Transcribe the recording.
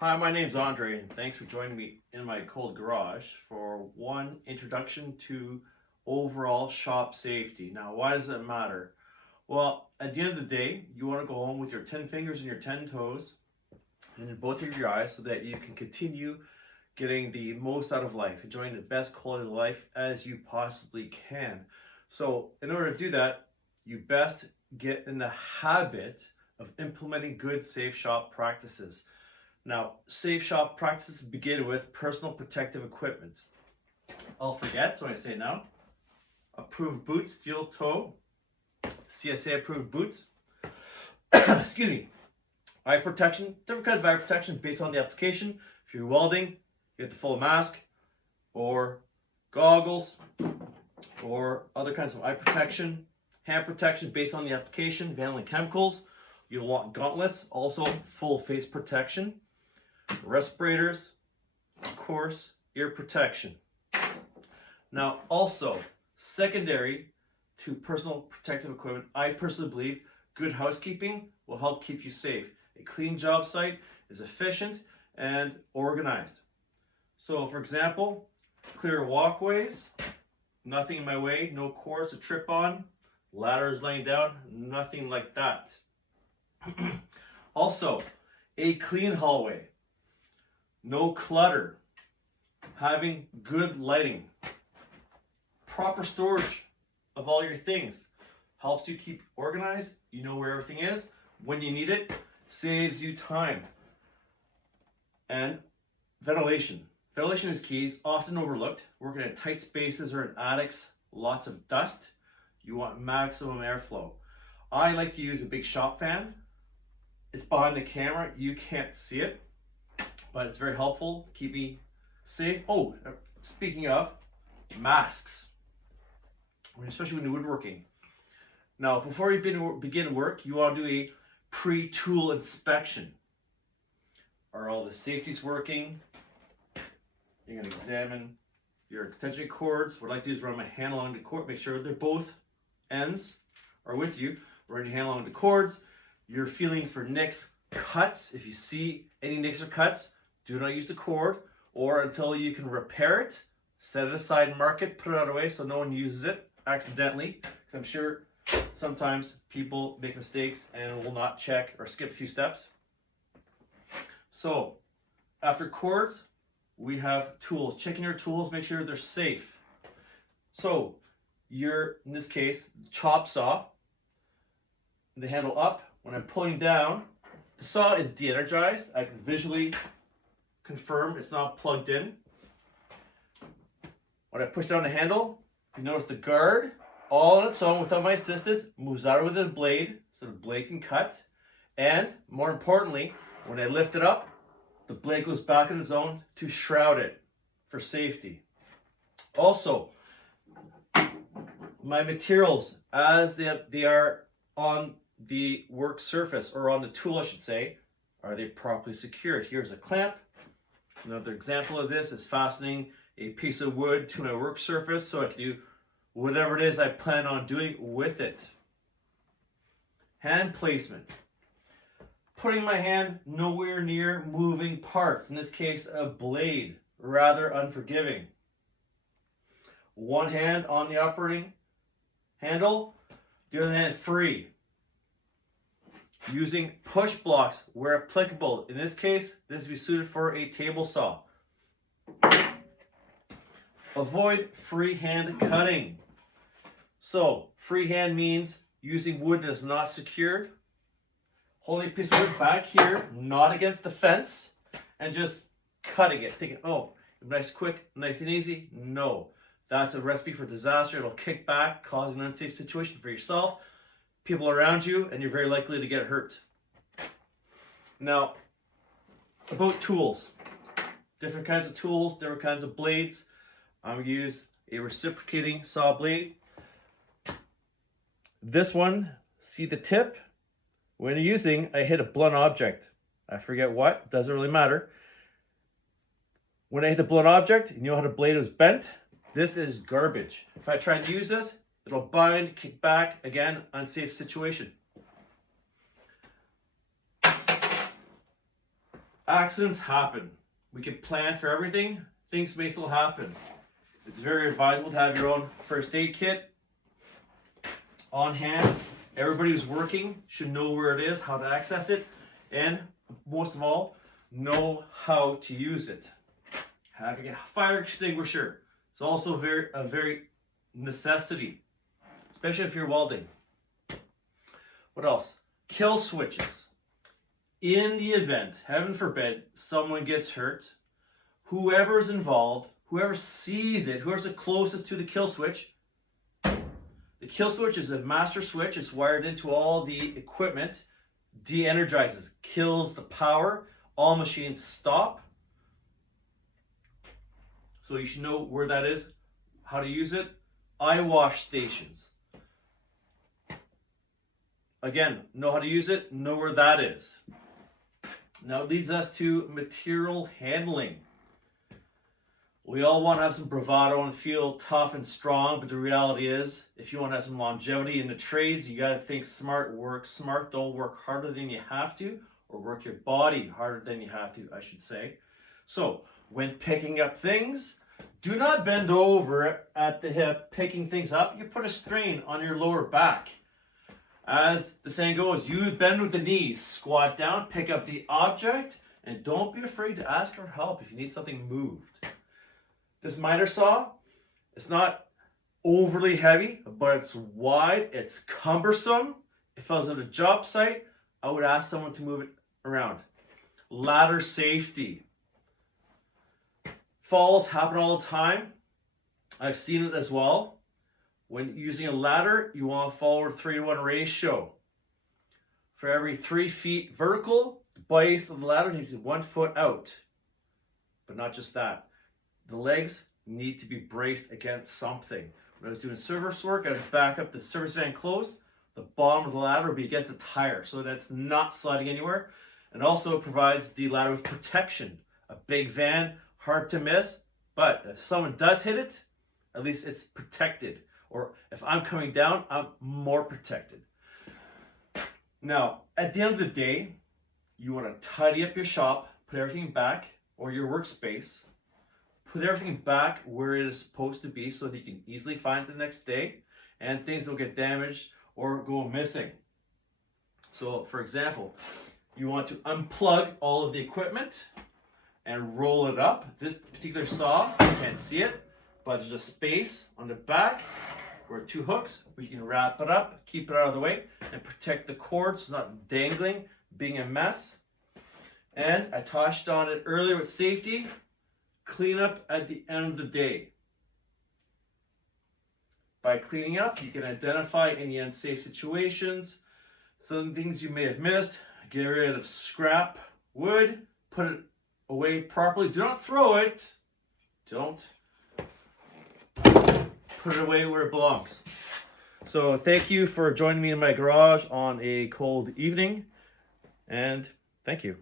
Hi, my name's Andre, and thanks for joining me in my cold garage for one introduction to overall shop safety. Now, why does it matter? Well, at the end of the day, you want to go home with your 10 fingers and your 10 toes and in both of your eyes so that you can continue getting the most out of life, enjoying the best quality of life as you possibly can. So, in order to do that, you best get in the habit of implementing good safe shop practices. Now, safe shop practices begin with personal protective equipment. I'll forget, so I say it now. Approved boots, steel toe, CSA approved boots. Excuse me. Eye protection, different kinds of eye protection based on the application. If you're welding, you get the full mask or goggles or other kinds of eye protection. Hand protection based on the application, handling chemicals. You'll want gauntlets, also full face protection. Respirators, of course, ear protection. Now, also, secondary to personal protective equipment, I personally believe good housekeeping will help keep you safe. A clean job site is efficient and organized. So, for example, clear walkways, nothing in my way, no cords to trip on, ladders laying down, nothing like that. Also, a clean hallway. No clutter, having good lighting, proper storage of all your things helps you keep organized. You know where everything is when you need it, saves you time. And ventilation. Ventilation is key. It's often overlooked. Working in tight spaces or in attics, lots of dust. You want maximum airflow. I like to use a big shop fan. It's behind the camera. You can't see it, but it's very helpful to keep me safe. Oh, speaking of masks, especially when you're woodworking. Now, before you begin work, you want to do a pre-tool inspection. Are all the safeties working? You're going to examine your extension cords. What I like to do is run my hand along the cord, make sure they're both ends are with you. Run your hand along the cords. You're feeling for nicks, cuts. If you see any nicks or cuts, do not use the cord, or until you can repair it, set it aside, mark it, put it out of the way so no one uses it accidentally. Because I'm sure sometimes people make mistakes and will not check or skip a few steps. So after cords, we have tools. Checking your tools, make sure they're safe. So in this case, chop saw, the handle up. When I'm pulling down, the saw is de-energized. I can visually confirm it's not plugged in. When I push down the handle, you notice the guard, all on its own without my assistance, moves out with the blade so the blade can cut. And more importantly, when I lift it up, the blade goes back on its own to shroud it for safety. Also, my materials as they are on the work surface, or on the tool I should say, are they properly secured? Here's a clamp. Another example of this is fastening a piece of wood to my work surface so I can do whatever it is I plan on doing with it. Hand placement. Putting my hand nowhere near moving parts, in this case a blade, rather unforgiving. One hand on the operating handle, the other hand free. Using push blocks where applicable. In this case, this would be suited for a table saw. Avoid freehand cutting. So, freehand means using wood that is not secured. Holding a piece of wood back here, not against the fence, and just cutting it. Thinking, oh, nice, quick, nice and easy. No, that's a recipe for disaster. It'll kick back, cause an unsafe situation for yourself, people around you, and you're very likely to get hurt. Now, about tools. Different kinds of tools, different kinds of blades. I'm going to use a reciprocating saw blade. This one, see the tip? When you're using, I hit a blunt object. I forget what, doesn't really matter. When I hit the blunt object, you know how the blade was bent? This is garbage. If I try and use this, it'll bind, kick back, again, unsafe situation. Accidents happen. We can plan for everything. Things may still happen. It's very advisable to have your own first aid kit on hand. Everybody who's working should know where it is, how to access it, and most of all, know how to use it. Having a fire extinguisher is also a very necessity, especially if you're welding. What else? Kill switches. In the event, heaven forbid, someone gets hurt, whoever's involved, whoever sees it, whoever's the closest to the kill switch. The kill switch is a master switch. It's wired into all the equipment, de-energizes, kills the power. All machines stop. So you should know where that is, how to use it. Eye wash stations. Again, know how to use it, know where that is. Now it leads us to material handling. We all want to have some bravado and feel tough and strong, but the reality is, if you want to have some longevity in the trades, you got to think smart, work smart. Don't work harder than you have to, or work your body harder than you have to, I should say. So, when picking up things, do not bend over at the hip picking things up. You put a strain on your lower back. As the saying goes, you bend with the knees, squat down, pick up the object, and don't be afraid to ask for help if you need something moved. This miter saw, it's not overly heavy, but it's wide, it's cumbersome. If I was at a job site, I would ask someone to move it around. Ladder safety. Falls happen all the time. I've seen it as well. When using a ladder, you want to follow a 3-to-1 ratio. For every 3 feet vertical, the base of the ladder needs to be 1 foot out. But not just that. The legs need to be braced against something. When I was doing service work, I would back up the service van closed. The bottom of the ladder would be against the tire so that's not sliding anywhere. And also it provides the ladder with protection. A big van, hard to miss, but if someone does hit it, at least it's protected. Or if I'm coming down, I'm more protected. Now, at the end of the day, you want to tidy up your shop, put everything back, or your workspace, put everything back where it is supposed to be so that you can easily find it the next day and things don't get damaged or go missing. So, for example, you want to unplug all of the equipment and roll it up. This particular saw, you can't see it, but there's a space on the back where 2 hooks, we can wrap it up, keep it out of the way, and protect the cord so it's not dangling, being a mess. And I touched on it earlier with safety, clean up at the end of the day. By cleaning up, you can identify any unsafe situations, some things you may have missed, get rid of scrap wood, put it away properly. Do not throw it. Don't. Put it away where it belongs. So thank you for joining me in my garage on a cold evening, and thank you.